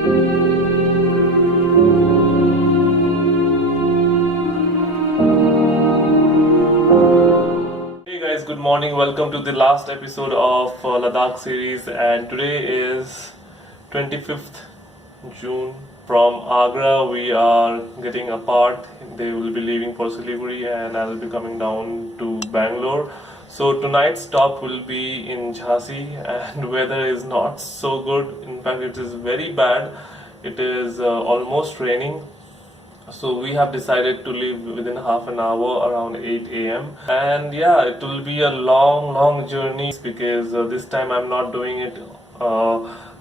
Good morning, welcome to the last episode of Ladakh series, and today is 25th June. From Agra we are getting apart. They will be leaving for Siliguri and I will be coming down to Bangalore. So tonight's stop will be in Jhansi, and weather is not so good. In fact, it is very bad. It is almost raining. So we have decided to leave within half an hour around 8 a.m. and yeah, it will be a long journey because this time I'm not doing it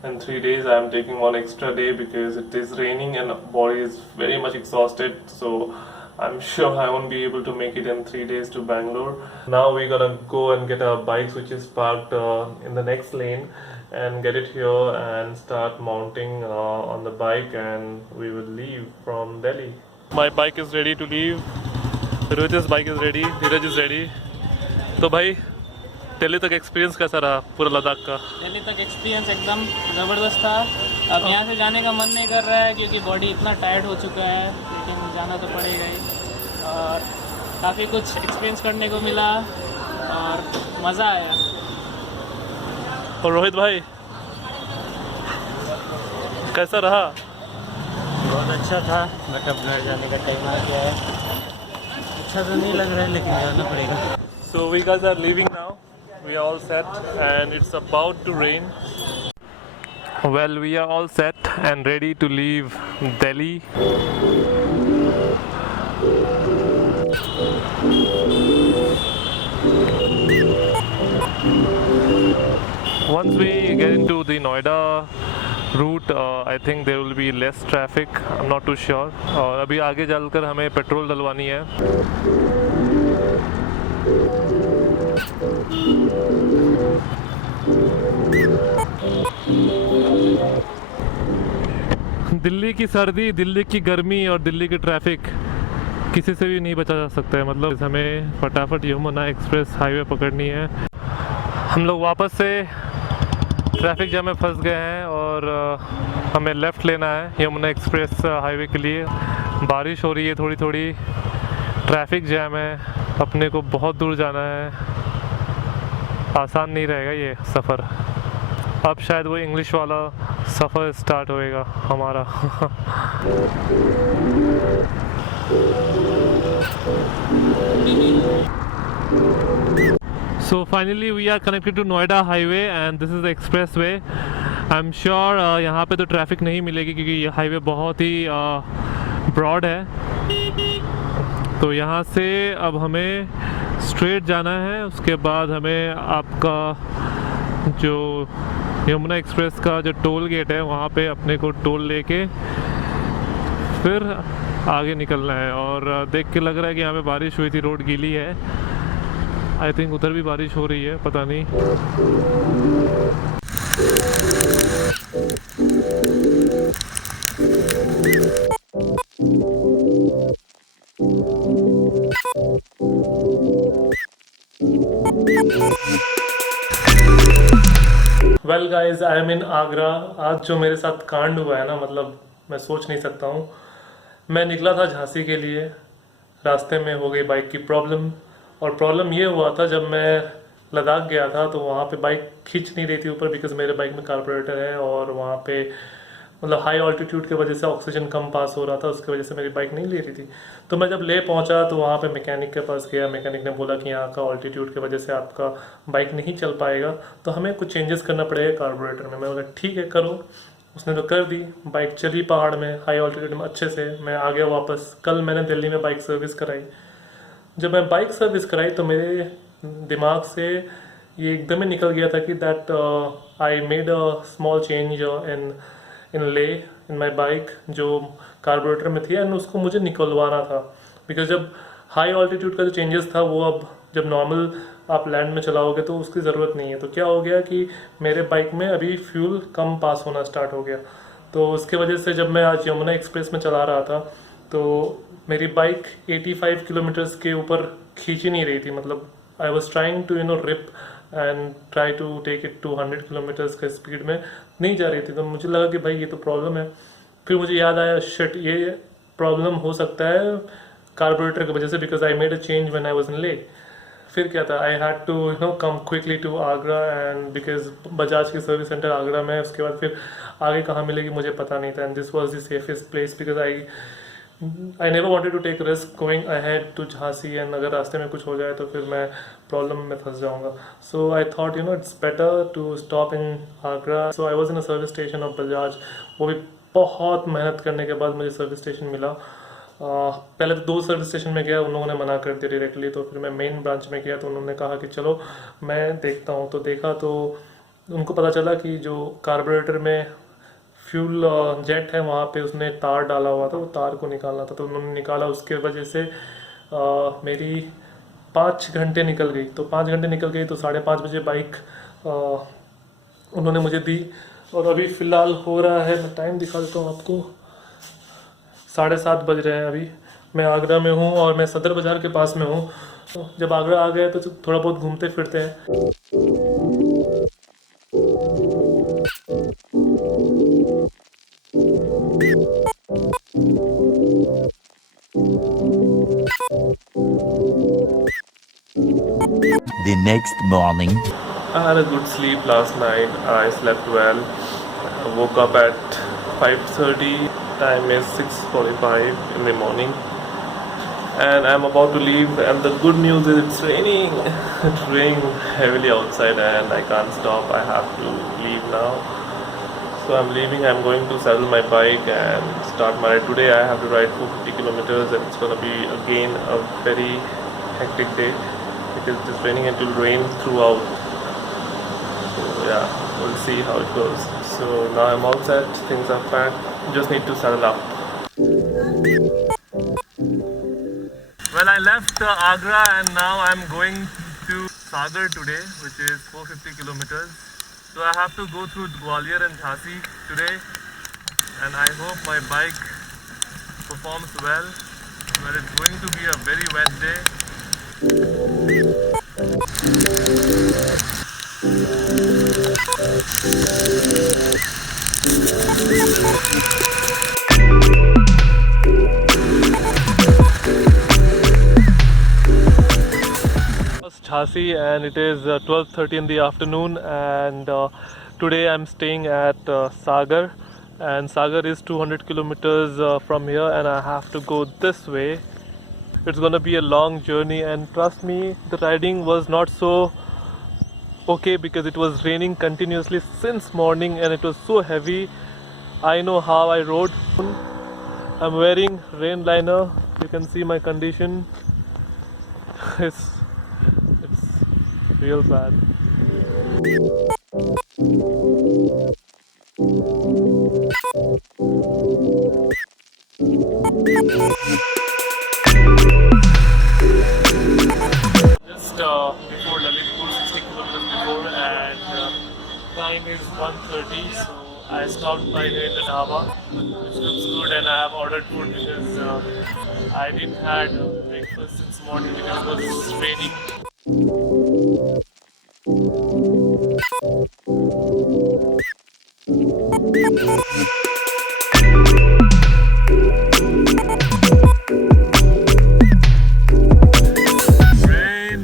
in 3 days. I'm taking one extra day because it is raining and body is very much exhausted. So I'm sure I won't be able to make it in 3 days to Bangalore. Now we're gonna go and get our bikes, which is parked in the next lane, and get it here and start mounting on the bike, and we will leave from Delhi. My bike is ready to leave. Rohit's bike is ready. Dheeraj is ready. तो भाई दिल्ली तक experience कैसा रहा पूरा लद्दाख का? दिल्ली तक experience एकदम ज़बरदस्त था. अब यहाँ से जाने का मन नहीं कर रहा है क्योंकि बॉडी इतना टायर्ड हो चुका है, लेकिन जाना तो पड़ेगा ही. और काफ़ी कुछ एक्सपीरियंस करने को मिला और मज़ा आया. और रोहित भाई कैसा रहा? बहुत अच्छा था, बट अब घर जाने का टाइम आ गया है. अच्छा तो नहीं लग रहा है लेकिन जाना पड़ेगा. So we guys are leaving now. We are all set and it's about to rain. Well, we are all set and ready to leave Delhi. Once we get into the Noida route, I think there will be less traffic. I'm not too sure. और अभी आगे चलकर हमें petrol डलवानी है. दिल्ली की सर्दी, दिल्ली की गर्मी और दिल्ली की ट्रैफिक किसी से भी नहीं बचा जा सकता है. मतलब हमें फटाफट यमुना एक्सप्रेस हाईवे पकड़नी है. हम लोग वापस से ट्रैफिक जैम में फंस गए हैं और हमें लेफ़्ट लेना है यमुना एक्सप्रेस हाईवे के लिए. बारिश हो रही है थोड़ी थोड़ी, ट्रैफिक जैम है, अपने को बहुत दूर जाना है. आसान नहीं रहेगा ये सफ़र. अब शायद वो इंग्लिश वाला सफ़र स्टार्ट होएगा हमारा. So finally we are connected to Noida highway and this is the expressway. I'm sure यहाँ पे तो ट्रैफिक नहीं मिलेगी क्योंकि ये हाईवे बहुत ही ब्रॉड है. तो यहाँ से अब हमें स्ट्रेट जाना है. उसके बाद हमें आपका जो यमुना एक्सप्रेस का जो टोल गेट है वहाँ पे अपने को टोल लेके फिर आगे निकलना है. और देख के लग रहा है कि यहाँ पे बारिश हुई थी, रोड गीली है. आई थिंक उधर भी बारिश हो रही है, पता नहीं. वेल गाइज, आई एम इन आगरा. आज जो मेरे साथ कांड हुआ है ना, मतलब मैं सोच नहीं सकता हूँ. मैं निकला था झांसी के लिए, रास्ते में हो गई बाइक की प्रॉब्लम. और प्रॉब्लम ये हुआ था, जब मैं लद्दाख गया था तो वहाँ पे बाइक खींच नहीं रही थी ऊपर, बिकॉज मेरे बाइक में कार्बोरेटर है और वहाँ पे मतलब हाई ऑल्टीट्यूड की वजह से ऑक्सीजन कम पास हो रहा था, उसकी वजह से मेरी बाइक नहीं ले रही थी. तो मैं जब ले पहुँचा तो वहाँ पे मैकेनिक के पास गया. मैकेनिक ने बोला कि यहाँ का ऑल्टीट्यूड की वजह से आपका बाइक नहीं चल पाएगा, तो हमें कुछ चेंजेस करना पड़ेगा कार्बोरेटर में. मैं बोला ठीक है करो. उसने तो कर दी. बाइक चली पहाड़ में हाई ऑल्टीट्यूड में अच्छे से. मैं आ गया वापस. कल मैंने दिल्ली में बाइक सर्विस कराई. जब मैं बाइक सर्विस कराई तो मेरे दिमाग से ये एकदम ही निकल गया था कि that I made a small change in ले इन माई बाइक जो कार्बोरेटर में थी, एंड उसको मुझे निकलवाना था. बिकॉज जब हाई ऑल्टीट्यूड का जो चेंजेस था वो अब जब नॉर्मल आप लैंड में चलाओगे तो उसकी ज़रूरत नहीं है. तो क्या हो गया कि मेरे बाइक में अभी फ्यूल कम पास होना स्टार्ट हो गया. तो उसके वजह से जब मैं आज यमुना एक्सप्रेस में चला रहा था तो मेरी बाइक 85 किलोमीटर्स के ऊपर खींच ही नहीं रही थी. मतलब I was trying to rip and try to take it to 100 kilometres के स्पीड में, नहीं जा रही थी। तो मुझे लगा कि भाई ये तो प्रॉब्लम है। फिर मुझे याद आया, शिट, ये प्रॉब्लम हो सकता है कार्बोरेटर की वजह से, because I made a change when I was in Leh. फिर क्या था, I had to come quickly to Agra, and because Bajaj की सर्विस सेंटर आगरा में है। उसके बाद फिर आगे कहाँ मिलेगी मुझे पता नहीं था, and this was the safest place because I never wanted to take risk going ahead to Jhansi, and अगर रास्ते में कुछ हो जाए तो फिर मैं प्रॉब्लम में फंस जाऊंगा। So I thought it's better to stop in Agra. So I was in a service station of Bajaj. वो भी बहुत मेहनत करने के बाद मुझे सर्विस स्टेशन मिला। पहले तो 2 सर्विस स्टेशन में गया, उन लोगों ने मना कर दिया डायरेक्टली। तो फिर मैं मेन ब्रांच में गया तो उन्होंने कहा कि चलो मैं देखता हूँ। तो देखा तो उनको पता चला कि जो कार्बोरेटर में फ्यूल जेट है वहाँ पे उसने तार डाला हुआ था, वो तार को निकालना था। तो उन्होंने निकाला, उसके वजह से मेरी 5 घंटे निकल गई। तो 5 घंटे निकल गई तो 5:30 बजे बाइक उन्होंने मुझे दी। और अभी फ़िलहाल हो रहा है, मैं टाइम दिखा देता हूँ आपको, 7:30 बज रहे हैं। अभी मैं आगरा में हूँ और मैं सदर बाज़ार के पास में हूँ। तो जब आगरा आ गए तो थोड़ा बहुत घूमते फिरते हैं। The next morning. I had a good sleep last night. I slept well. I woke up at 5:30. Time is 6:45 in the morning. And I'm about to leave. And the good news is it's raining. It's raining heavily outside and I can't stop. I have to leave now. So I'm leaving. I'm going to saddle my bike and start my ride. Today I have to ride 450 kilometers and it's going to be again a very hectic day because it's raining and it will rain throughout. So yeah, we'll see how it goes. So now I'm all set. Things are packed. Just need to saddle up. Well, I left Agra and now I'm going to Sagar today, which is 450 kilometers. So I have to go through Gwalior and Jhansi today, and I hope my bike performs well. But it's going to be a very wet day. Jhansi and it is 12:30 in the afternoon, and today I'm staying at Sagar, and Sagar is 200 kilometers from here and I have to go this way. It's gonna be a long journey, and trust me, the riding was not so okay because it was raining continuously since morning and it was so heavy. I know how I rode. I'm wearing rain liner. You can see my condition. It's real bad. Just before Lalitpur, 60 kilometers before, and time is 1:30. So I stopped by here in the dhaba, which looks good, and I have ordered food because I didn't had breakfast since morning because it was raining.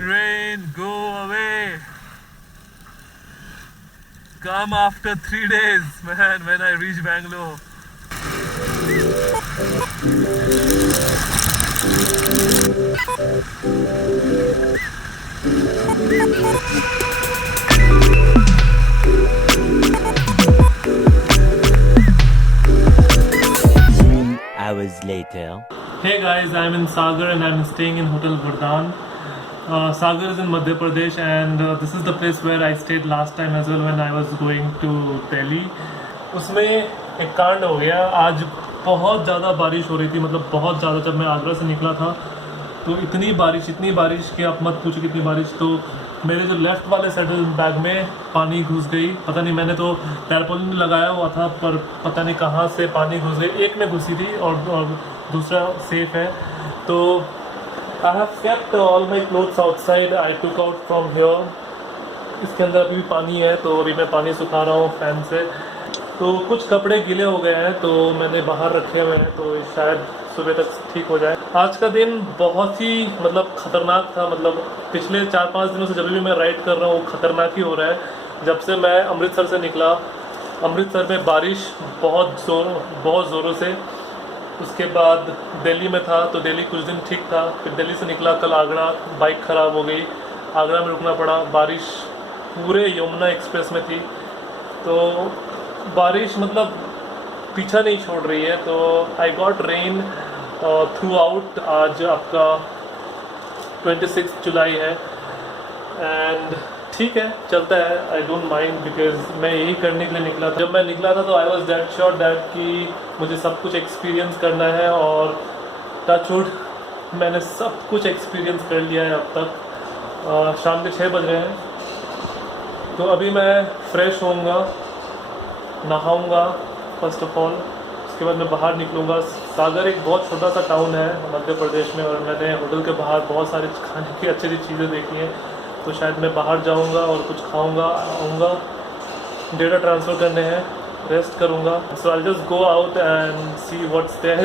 Rain, go away. Come after 3 days, man, when I reach Bangalore. Hours later. Hey guys, I'm in Sagar and I'm staying in Hotel Vardhan. Sagar is in Madhya Pradesh, and this is the place where I stayed last time as well when I was going to Delhi. उसमें एक कांड हो गया। आज बहुत ज़्यादा बारिश हो रही थी, मतलब बहुत ज़्यादा। जब मैं आगरा से निकला था तो इतनी बारिश कि आप मत पूछो कितनी बारिश। तो मेरे जो लेफ़्ट वाले सैडल बैग में पानी घुस गई। पता नहीं, मैंने तो टैरपोलिन लगाया हुआ था पर पता नहीं कहाँ से पानी घुस गई। एक में घुसी थी और दूसरा सेफ है। तो I have kept all my clothes outside. I took out from here इसके अंदर अभी भी पानी है, तो अभी मैं पानी सुखा रहा हूँ फैन से। तो कुछ कपड़े गीले हो गए हैं तो मैंने बाहर रखे हुए हैं, तो शायद सुबह तक ठीक हो जाए। आज का दिन बहुत ही मतलब ख़तरनाक था। मतलब पिछले 4-5 दिनों से जब भी मैं राइड कर रहा हूँ खतरनाक ही हो रहा है। जब से मैं अमृतसर से निकला, अमृतसर में बारिश बहुत ज़ोरों से। उसके बाद दिल्ली में था तो दिल्ली कुछ दिन ठीक था, फिर दिल्ली से निकला कल आगरा, बाइक ख़राब हो गई, आगरा में रुकना पड़ा। बारिश पूरे यमुना एक्सप्रेस में थी, तो बारिश मतलब पीछा नहीं छोड़ रही है। तो I got rain through out. आज आपका 26 जुलाई है एंड ठीक है, चलता है। आई डोंट माइंड बिकॉज मैं यही करने के लिए निकला था। जब मैं निकला था तो I was that sure that कि मुझे सब कुछ एक्सपीरियंस करना है, और टचवुड मैंने सब कुछ एक्सपीरियंस कर लिया है अब तक। शाम के 6 बज रहे हैं, तो अभी मैं फ्रेश होऊंगा, नहाऊंगा फर्स्ट ऑफ ऑल। उसके बाद मैं बाहर निकलूँगा। सागर एक बहुत छोटा सा टाउन है मध्य प्रदेश में, और मैंने होटल के बाहर बहुत सारे खाने की अच्छी अच्छी चीज़ें देखी हैं। तो शायद मैं बाहर जाऊंगा और कुछ खाऊंगा, आऊँगा, डेटा ट्रांसफ़र करने हैं, रेस्ट करूंगा। So I just go out and see what's there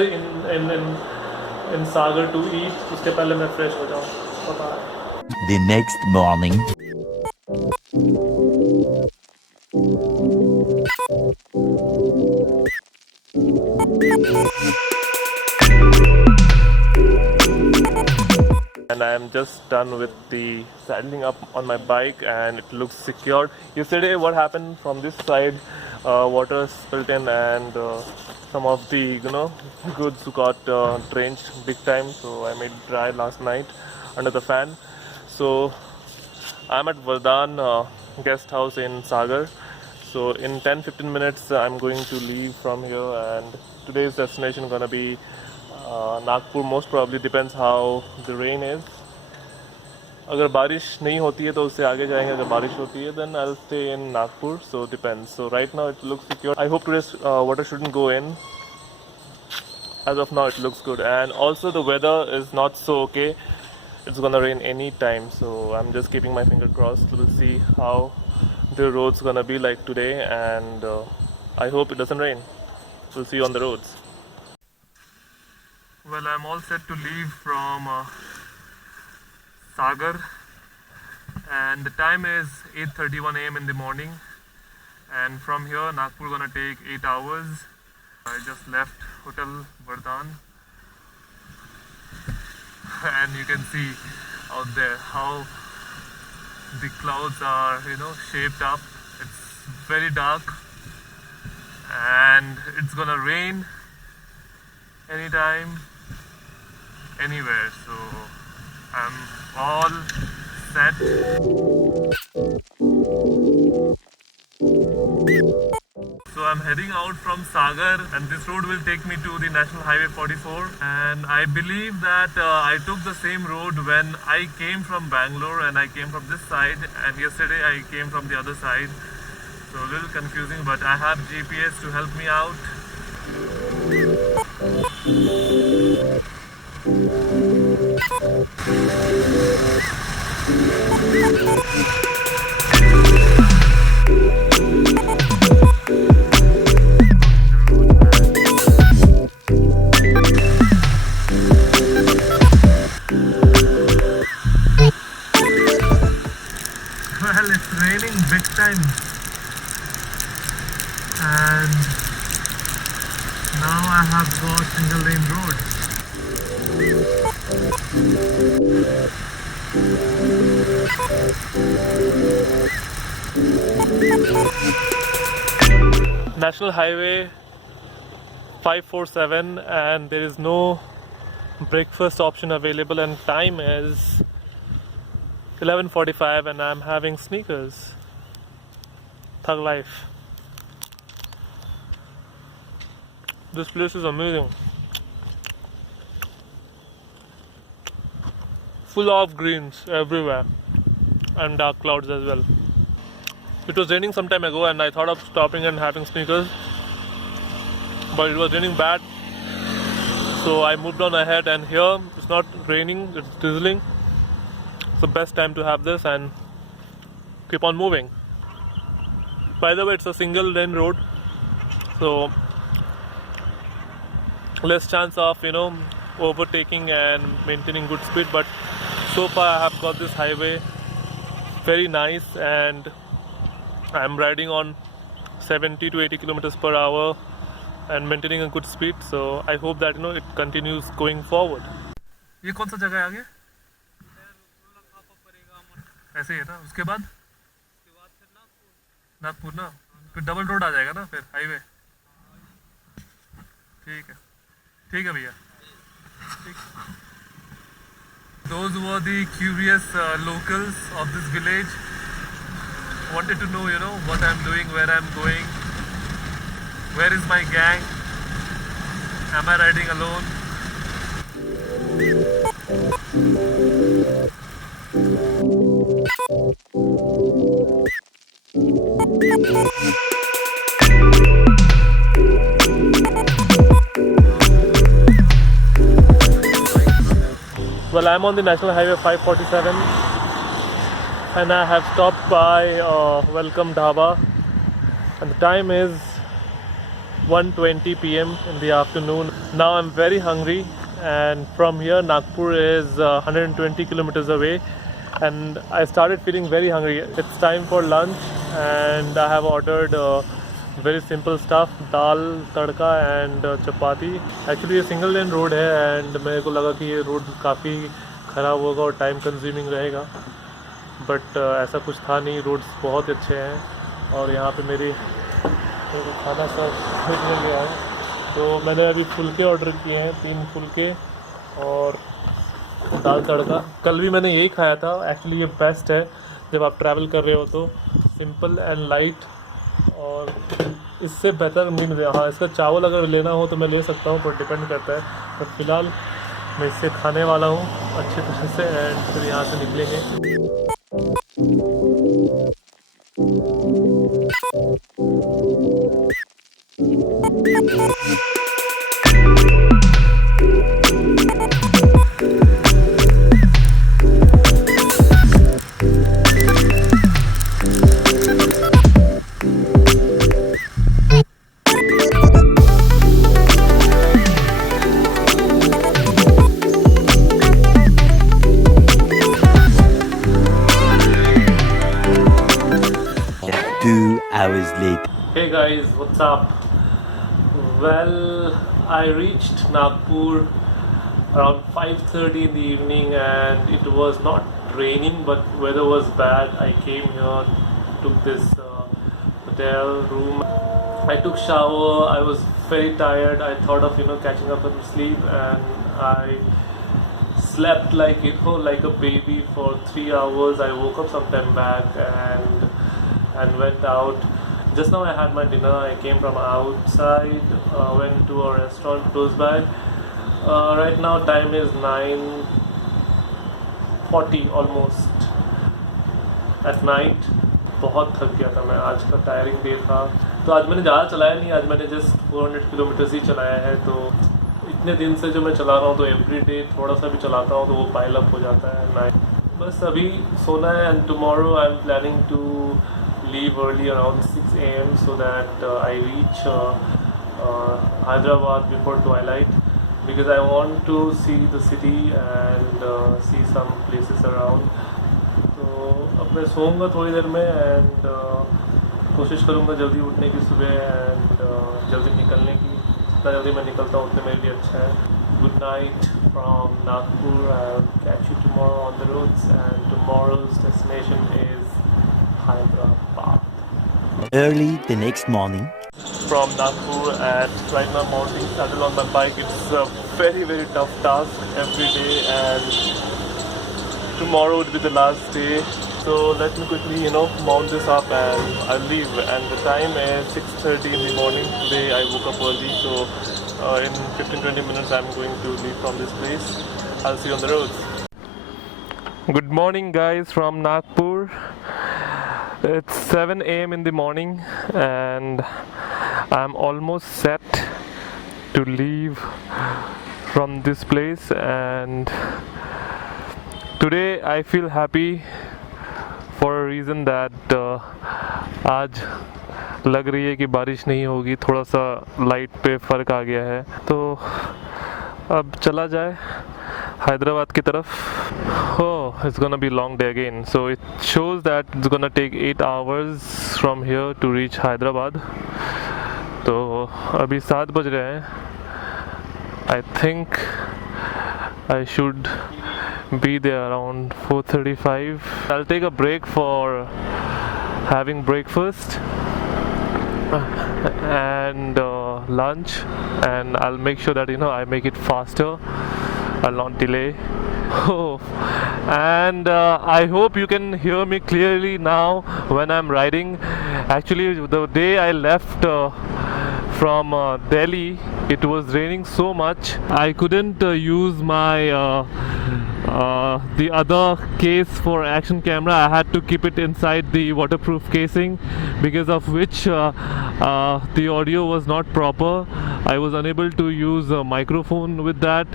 in Sagar to eat. उसके पहले मैं फ्रेश हो जाऊँ। Bye. The next morning. And I am just done with the saddling up on my bike, and it looks secured. Yesterday what happened from this side, water spilt in, and some of the goods got drenched big time, so I made it dry last night under the fan. So I'm at Vardhan guest house in Sagar. So in 10-15 minutes I'm going to leave from here, and today's destination gonna be Nagpur most probably, depends how the rain is. अगर बारिश नहीं होती है तो उससे आगे जाएंगे, अगर बारिश होती है then I will stay in Nagpur. So depends. So right now it looks secure. I hope today's water shouldn't go in. As of now it looks good, and also the weather is not so okay. It's gonna rain any time, so I am just keeping my finger crossed. Will see how the roads gonna be like today, and I hope it doesn't rain. Will see on the roads. Well, I'm all set to leave from Sagar, and the time is 8:31 a.m. in the morning, and from here Nagpur gonna take 8 hours. I just left Hotel Vardhan, and you can see out there how the clouds are shaped up. It's very dark and it's gonna rain anytime, anywhere, so I'm all set. So I'm heading out from Sagar, and this road will take me to the National Highway 44, and I believe that I took the same road when I came from Bangalore, and I came from this side, and yesterday I came from the other side, so a little confusing, but I have GPS to help me out. Well, it's raining big time, and now I have got single lane road. National Highway 547, and there is no breakfast option available, and time is 11:45, and I'm having sneakers. Thug life. This place is amazing. Full of greens everywhere, and dark clouds as well. It was raining some time ago, and I thought of stopping and having sneakers, but it was raining bad, so I moved on ahead, and here it's not raining, it's drizzling. It's the best time to have this, and keep on moving. By the way, it's a single lane road, so less chance of overtaking and maintaining good speed. But so far I have got this highway very nice, and I'm riding on 70 to 80 kilometers per hour and maintaining a good speed. So I hope that it continues going forward. ये कौन सा जगह है आगे? ऐसे ही है ना. उसके बाद नागपुर ना, फिर डबल रोड आ जाएगा ना, फिर हाईवे. ठीक है भैया. Those were the curious locals of this village. Wanted to know, what I'm doing, where I'm going, where is my gang, am I riding alone? Well, I'm on the National Highway 547 and I have stopped by Welcome Dhaba, and the time is 1:20 p.m. in the afternoon. Now I'm very hungry, and from here Nagpur is 120 kilometers away, and I started feeling very hungry. It's time for lunch and I have ordered very simple stuff, dal tadka and chapati. Actually ये single lane road है and मेरे को लगा कि ये road काफ़ी ख़राब होगा और time consuming रहेगा, but ऐसा कुछ था नहीं. roads बहुत अच्छे हैं और यहाँ पे मेरे को खाना सब मिल गया है. तो मैंने अभी फुलके ऑर्डर किए हैं, 3 फुलके और दाल तड़का. कल भी मैंने यही खाया था. एक्चुअली ये बेस्ट है जब आप ट्रैवल कर रहे हो, तो सिंपल एंड लाइट, और इससे बेहतर नहीं मिले. हाँ, इसका चावल अगर लेना हो तो मैं ले सकता हूँ, पर डिपेंड करता है. पर फिलहाल मैं इससे खाने वाला हूँ अच्छी तरह से, एंड फिर यहाँ से निकलेंगे. Hours later. Hey guys, what's up? Well, I reached Nagpur around 5:30 in the evening and it was not raining but weather was bad. I came here, took this hotel room. I took shower. I was very tired. I thought of catching up on sleep, and I slept like like a baby for 3 hours. I woke up sometime back and went out. Just now I had my dinner. I came from outside, went to a restaurant close by. Right now time is 9:40 almost at night. बहुत थक गया था मैं. आज का tiring day था, तो आज मैंने ज़्यादा चलाया नहीं. आज मैंने जस्ट 400 किलोमीटर्स ही चलाया है. तो इतने दिन से जो मैं चला रहा हूँ, तो एवरी डे थोड़ा सा भी चलाता हूँ तो वो पाइल अप हो जाता है. नाइट बस अभी सोना है. And tomorrow I am planning to leave early around 6 a.m. so that I reach Hyderabad before twilight, because I want to see the city and see some places around. तो अब मैं सोऊंगा थोड़ी देर में एंड कोशिश करूँगा जल्दी उठने की सुबह एंड जल्दी निकलने की. जितना जल्दी मैं निकलता हूँ उतने मेरे लिए अच्छा है. Good night from Nagpur. I'll catch you tomorrow on the roads, and tomorrow's destination is Hyderabad. Early the next morning. From Nagpur, and right now mounting saddle on my bike. It's a very very tough task every day, and tomorrow would be the last day. So let me quickly mount this up and I'll leave. And the time is 6:30 in the morning. Today I woke up early, so in 15-20 minutes I'm going to leave from this place. I'll see you on the roads. Good morning guys from Nagpur. It's 7 a.m. in the morning and I'm almost set to leave from this place, and today I feel happy for a reason that आज लग रही है कि बारिश नहीं होगी, थोड़ा सा लाइट पे फ़र्क आ गया है, तो अब चला जाए हैदराबाद की तरफ. Oh, it's gonna be long day again. So it shows that it's gonna take 8 hours from here to reach Hyderabad. तो अभी 7 बज रहे हैं. I think I should be there around 4:35. I'll take a break for having breakfast and lunch, and I'll make sure that I make it faster. I'll not delay. Oh, and I hope you can hear me clearly now when I'm riding. Actually, the day I left from Delhi, it was raining so much I couldn't use my the other case for action camera. I had to keep it inside the waterproof casing, because of which the audio was not proper. I was unable to use a microphone with that.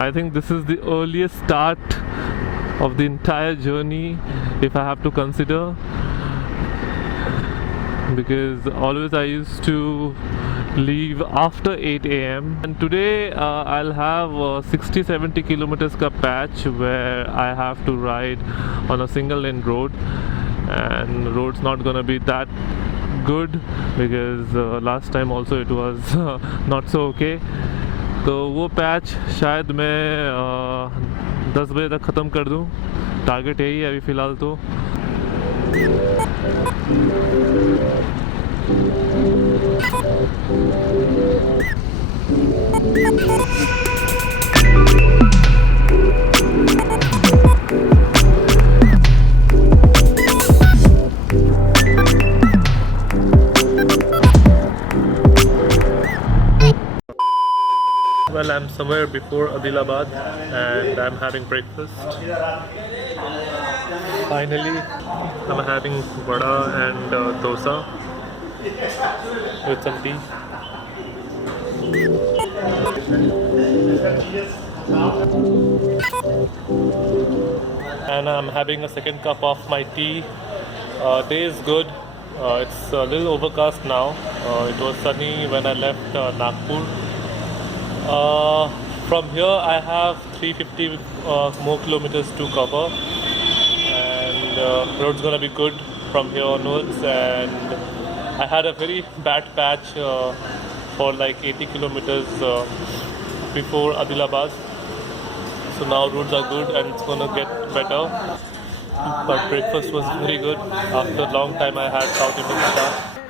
I think this is the earliest start of the entire journey, if I have to consider, because always I used to leave after 8 a.m. and today I'll have 60-70 kilometers ka patch where I have to ride on a single lane road, and the road's not gonna be that good because last time also it was not so okay. तो वो patch शायद मैं 10 बजे तक ख़त्म कर दूँ. Target यही है अभी फ़िलहाल तो. Well, I'm somewhere before Adilabad and I'm having breakfast. Finally, I'm having vada and dosa with some tea. And I'm having a second cup of my tea. Day is good. It's a little overcast now. It was sunny when I left Nagpur. From here I have 350 more kilometers to cover, and road's gonna be good from here onwards. And I had a very bad patch for like 80 kilometers before Adilabad, so now roads are good and it's gonna get better. But breakfast was very good. After a long time I had South Indian stuff.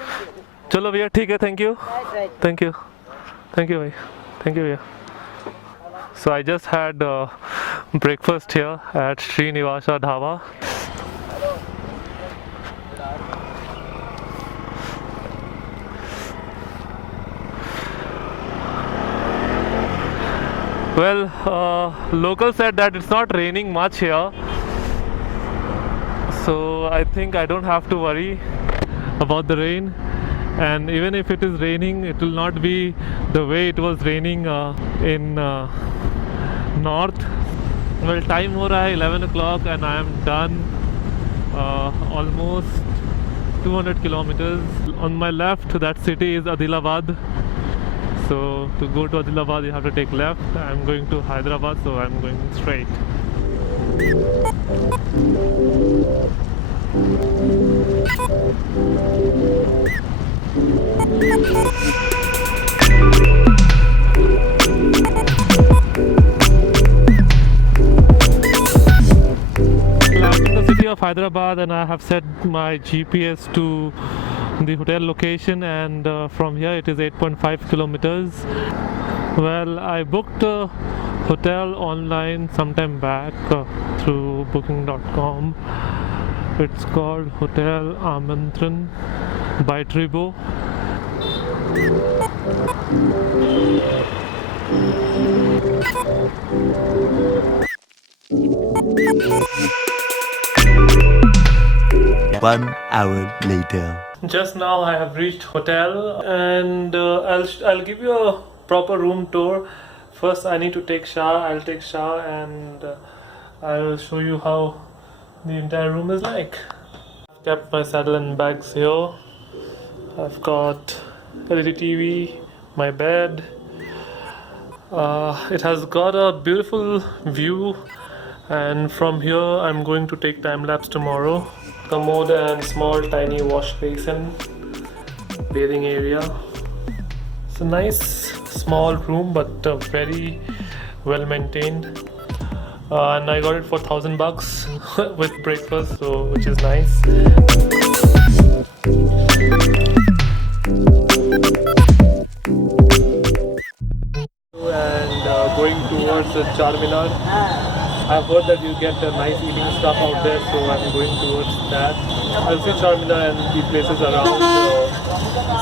चलो भैया ठीक है. Thank you. Thank you. Thank you भाई. Thank you. Yeah. So I just had breakfast here at Srinivasa Dhaba. Well, local said that it's not raining much here, so I think I don't have to worry about the rain. And even if it is raining, it will not be the way it was raining in north. Well, time हो रहा है 11 o'clock and I am done almost 200 kilometers. On my left, that city is Adilabad. So to go to Adilabad you have to take left. I'm going to Hyderabad, so I'm going straight. I'm in the city of Hyderabad and I have set my GPS to the hotel location, and from here it is 8.5 kilometers. Well, I booked a hotel online sometime back through booking.com. It's called Hotel Amritsar by Tribo. One hour later. Just now I have reached hotel, and I'll give you a proper room tour. First I need to take shower. I'll take shower and I'll show you how the entire room is like. I've kept my saddle and bags here. I've got LED TV, my bed. It has got a beautiful view, and from here I'm going to take time lapse tomorrow. Commode and small tiny wash basin, bathing area. It's a nice small room, but very well maintained. And I got it for $1,000 with breakfast, so which is nice. And going towards Charminar. I've heard that you get nice eating stuff out there, so I'm going towards that. I'll see Charminar and the places around,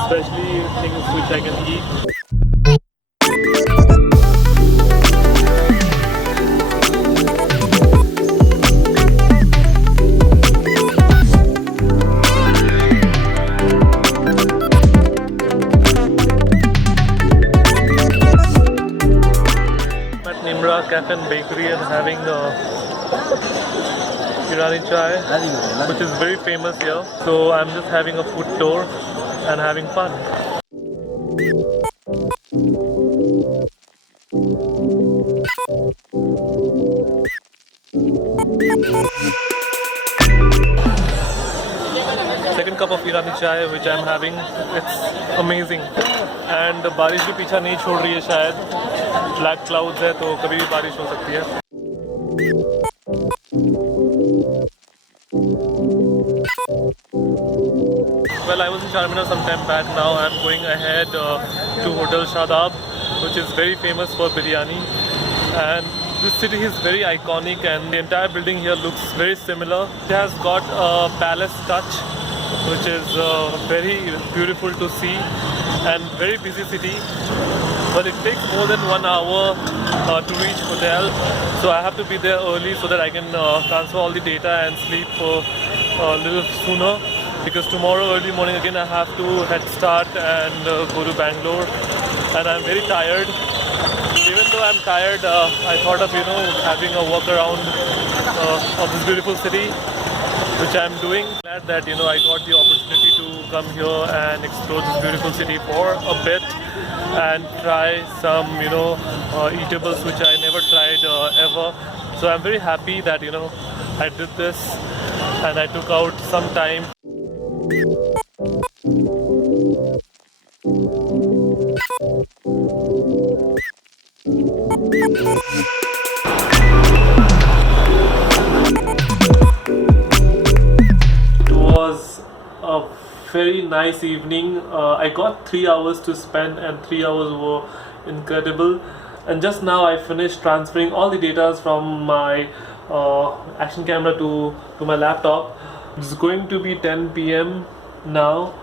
especially things which I can eat. Nubra Cafe and Bakery and having Irani chai, which is very famous here. So I'm just having a food tour and having fun. Second cup of Irani chai which I'm having, it's amazing. And बारिश भी पीछा नहीं छोड़ रही है शायद. Black clouds है तो कभी भी बारिश हो सकती है. Well, I was in Charminar some time back. Now I'm going ahead to Hotel Shadab, which is very famous for biryani. And this city is very iconic, and the entire building here looks very similar. It has got a palace touch, which is very beautiful to see, and very busy city. But it takes more than 1 hour to reach hotel, so I have to be there early so that I can transfer all the data and sleep a little sooner, because tomorrow early morning again I have to head start and go to Bangalore, and I'm very tired. Even though I'm tired, I thought of having a walk around of this beautiful city, which I'm doing. Glad that I got the opportunity to come here and explore this beautiful city for a bit and try some eatables which I never tried ever. So I'm very happy that I did this and I took out some time. It was a very nice evening. I got 3 hours to spend, and 3 hours were incredible. And just now I finished transferring all the data from my action camera to my laptop. It's going to be 10 p.m. now,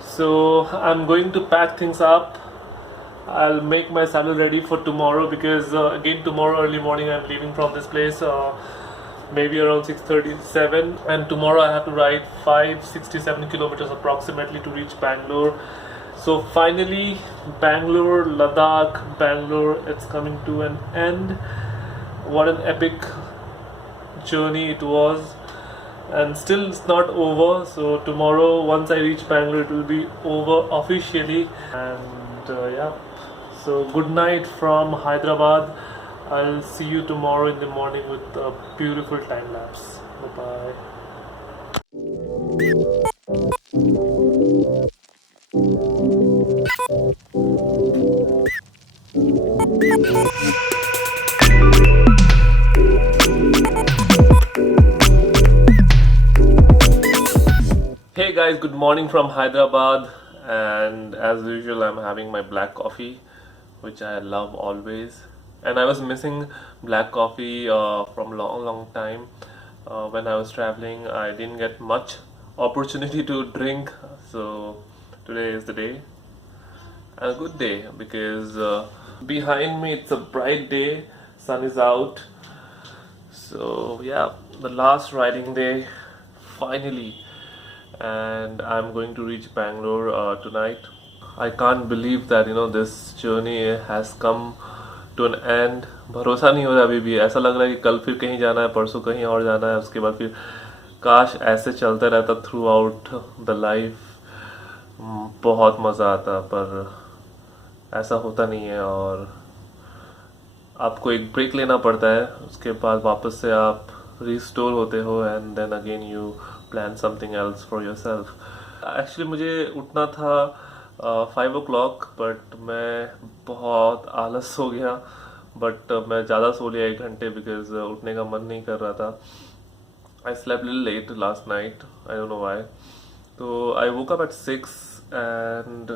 so I'm going to pack things up. I'll make my saddle ready for tomorrow, because again tomorrow early morning I'm leaving from this place, maybe around 6:37, and tomorrow I have to ride 567 kilometers approximately to reach Bangalore. So finally Bangalore, Ladakh, Bangalore, it's coming to an end. What an epic journey it was, and still it's not over. So tomorrow, once I reach Bangalore, it will be over officially. And yeah, so good night from Hyderabad. I'll see you tomorrow in the morning with a beautiful time lapse. Bye bye. Hey guys, good morning from Hyderabad, and as usual I'm having my black coffee, which I love always. And I was missing black coffee from long time. When I was traveling, I didn't get much opportunity to drink, so today is the day, and a good day, because behind me it's a bright day, sun is out. So yeah, the last riding day finally, and I'm going to reach Bangalore tonight. I can't believe that this journey has come to an end. भरोसा नहीं हो रहा अभी भी, ऐसा लग रहा है कि कल फिर कहीं जाना है, परसों कहीं और जाना है, उसके बाद फिर काश ऐसे चलता रहता थ्रू आउट द लाइफ। बहुत मज़ा आता, पर ऐसा होता नहीं है और आपको एक ब्रेक लेना पड़ता है, उसके बाद वापस से आप रिस्टोर होते हो and then again you plan something else for yourself. Actually मुझे उठना था 5 o'clock, बट मैं बहुत आलस हो गया, बट मैं ज़्यादा सो लिया 1 घंटे बिकॉज उठने का मन नहीं कर रहा था। I slept little late last night, I don't know why. तो I woke up at 6 and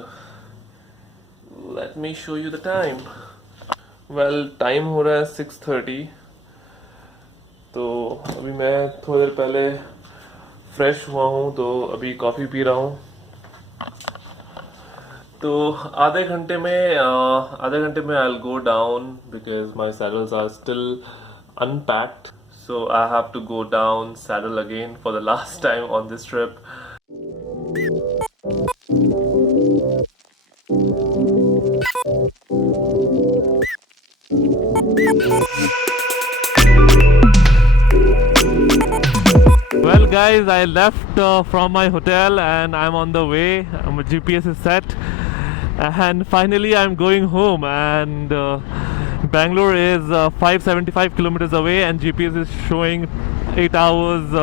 let me show you the time. Well, time हो रहा है 6:30। तो अभी मैं थोड़ी देर पहले फ्रेश हुआ हूँ, तो अभी कॉफ़ी पी रहा हूँ। तो आधे घंटे में I will go down because my saddles are still unpacked, so I have to go down saddle again for the last time on this trip. Well guys, I left from my hotel and I'm on the way. My GPS is set and finally I'm going home, and Bangalore is 575 kilometers away and GPS is showing 8 hours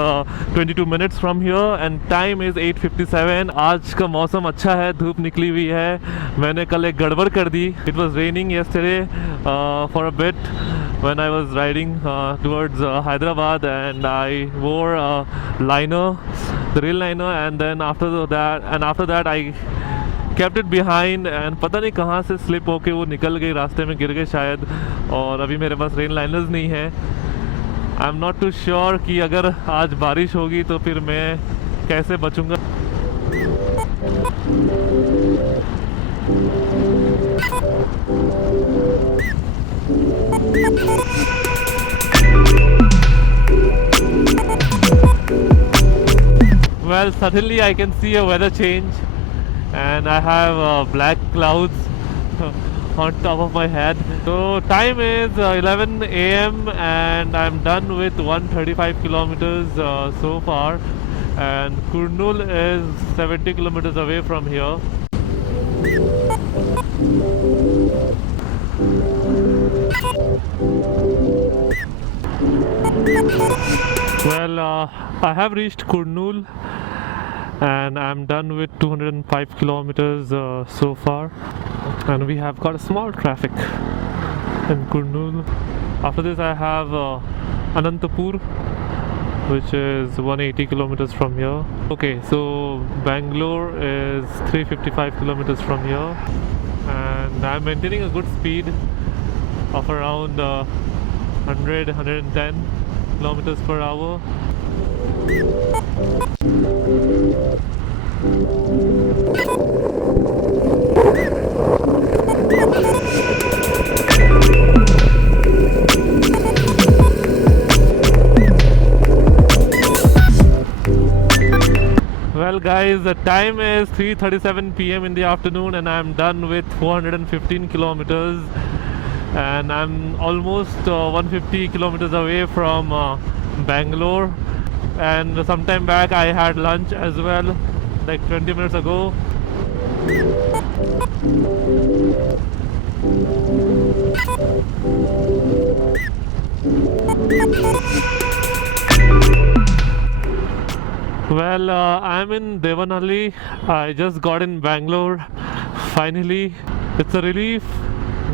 22 minutes from here and time is 8:57. आज का मौसम अच्छा है, धूप निकली हुई है। मैंने कल एक गड़बड़ कर दी। It was raining yesterday for a bit when I was riding towards Hyderabad, and I wore a liner, the rail liner, and then after that I kept it behind, and पता नहीं कहाँ से स्लिप होके वो निकल गई, रास्ते में गिर गए शायद, और अभी मेरे पास रेन लाइनर्स नहीं है। I am not too sure कि अगर आज बारिश होगी तो फिर मैं कैसे बचूंगा। Well, suddenly I can see a weather change and I have black clouds on top of my head. So time is 11 a.m. and I'm done with 135 kilometers so far, and Kurnool is 70 kilometers away from here. Well, I have reached Kurnool and I'm done with 205 kilometers so far, and we have got a small traffic in Kurnool. After this I have Anantapur, which is 180 kilometers from here. Okay, so Bangalore is 355 kilometers from here, and I'm maintaining a good speed of around 110 kilometers per hour. Well guys, the time is 3:37 p.m. in the afternoon and I'm done with 415 kilometers, and I'm almost 150 kilometers away from Bangalore. And some time back I had lunch as well, like 20 minutes ago. Well, I'm in Devanali. I just got in Bangalore. Finally, it's a relief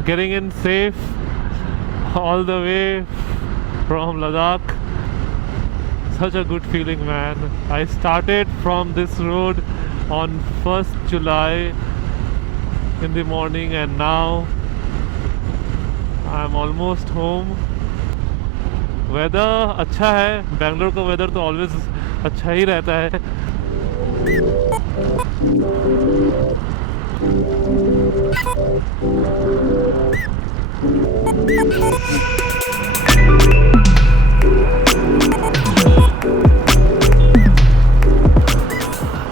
getting in safe all the way from Ladakh. Such a good feeling, man. I started from this road on 1st July in the morning and now I'm almost home. वेदर अच्छा है, बेंगलोर का weather तो always अच्छा ही रहता है।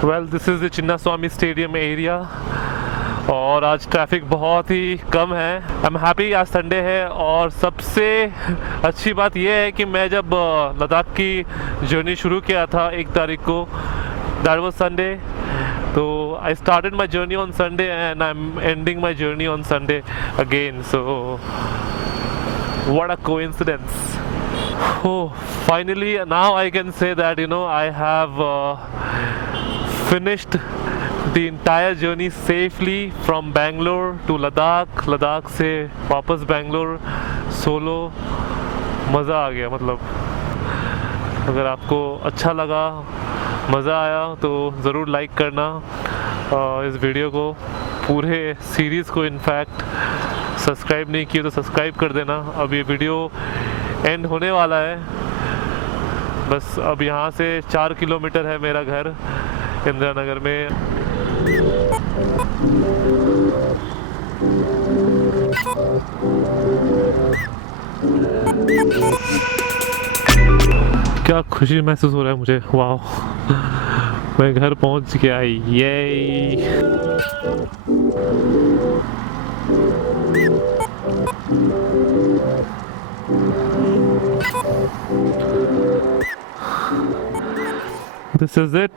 Well, this is the Chinnaswamy Stadium area और आज ट्रैफिक बहुत ही कम है। आई एम हैप्पी, आज संडे है। और सबसे अच्छी बात यह है कि मैं जब लद्दाख की जर्नी शुरू किया था 1 तारीख को, दैट वाज संडे, तो I started my journey on Sunday and I am ending my journey on Sunday again, so what a coincidence. Oh, finally now I can say that I have finished the entire journey safely from Bangalore to Ladakh से वापस Bangalore solo। मज़ा आ गया। मतलब अगर आपको अच्छा लगा, मज़ा आया तो ज़रूर लाइक करना इस वीडियो को, पूरे सीरीज़ को। इनफैक्ट सब्सक्राइब नहीं किए तो सब्सक्राइब कर देना। अब ये वीडियो एंड होने वाला है, बस अब यहाँ से 4 किलोमीटर है मेरा घर इंदिरा नगर में। क्या खुशी महसूस हो रहा है मुझे, वाह, मैं घर पहुँच गया, ये This is it.